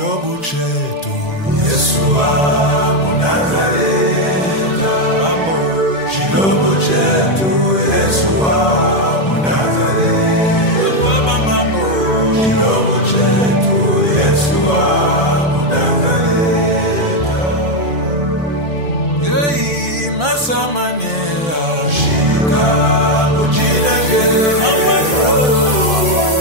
chilobu chetu Yesu wa Nazareta, chilobu chetu Yesu wa Nazareta, chilobu chetu Yesu wa Nazareta. Yei masamane ashika mujileke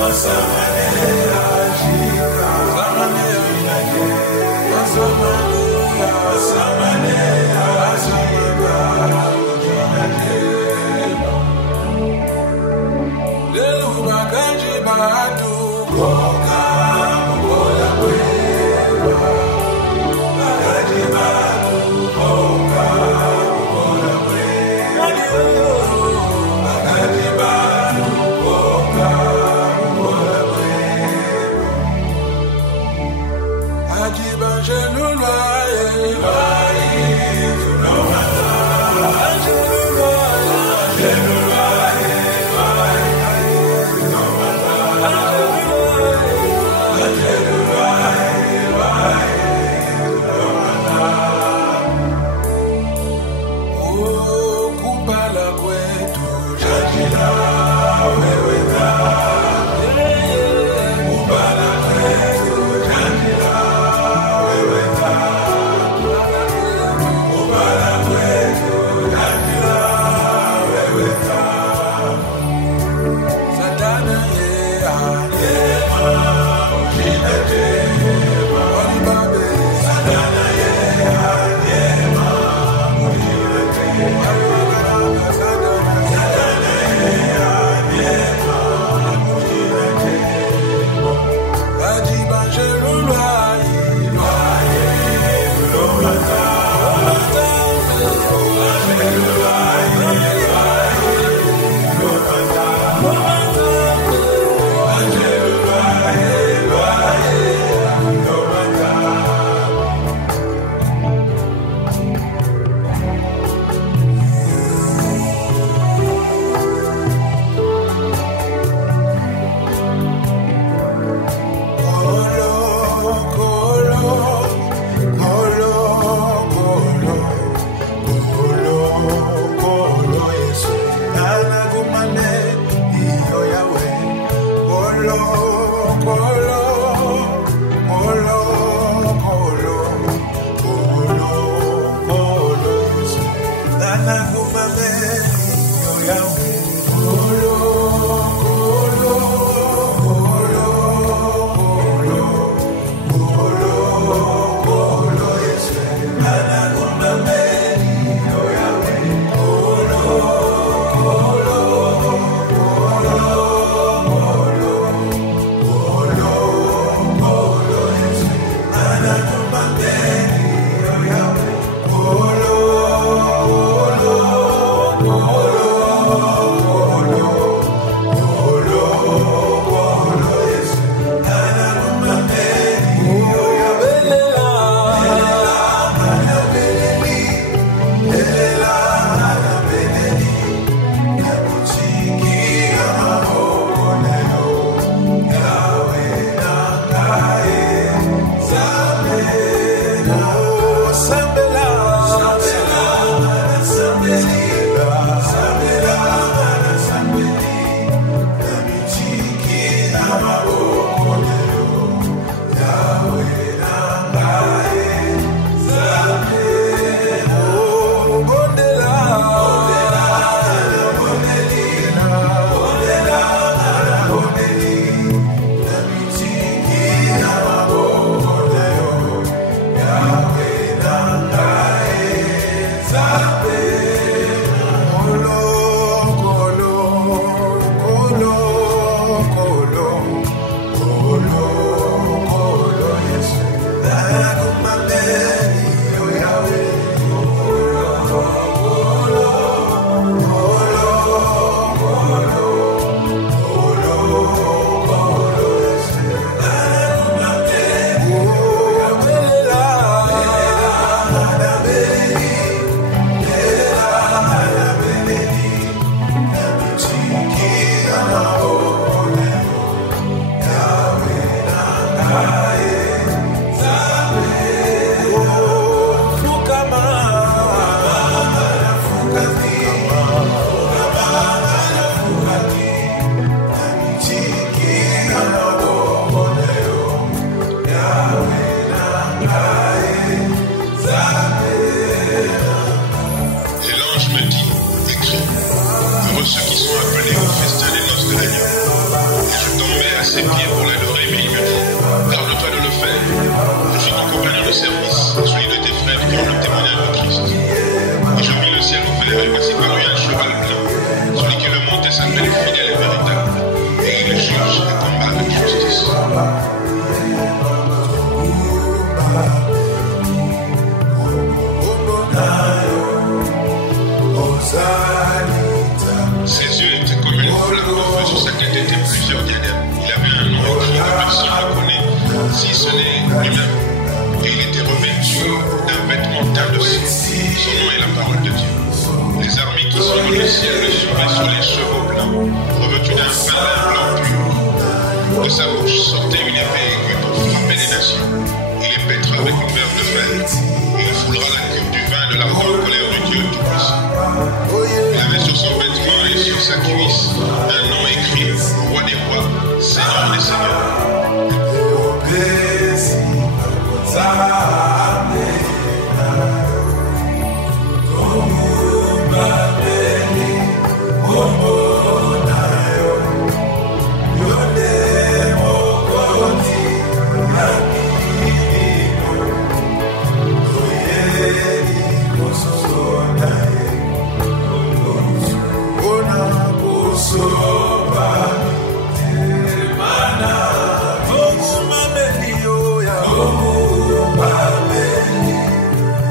masamane ashika masamane ashika si ce n'est lui-même. Il était revêtu d'un vêtement teint de sang. Son nom est la parole de Dieu. Les armées qui sont dans le ciel le suivaient sur les chevaux blancs, revêtus d'un fin blanc pur. De sa bouche sortait une épée aiguë pour frapper les nations. Il les pètera avec une verge de fer. Il foulera la cuve du vin de l'ardente colère du Dieu Tout-Puissant. Il avait sur son vêtement et sur sa cuisse un nom écrit, Roi des rois, Seigneur des seigneurs.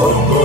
Oh,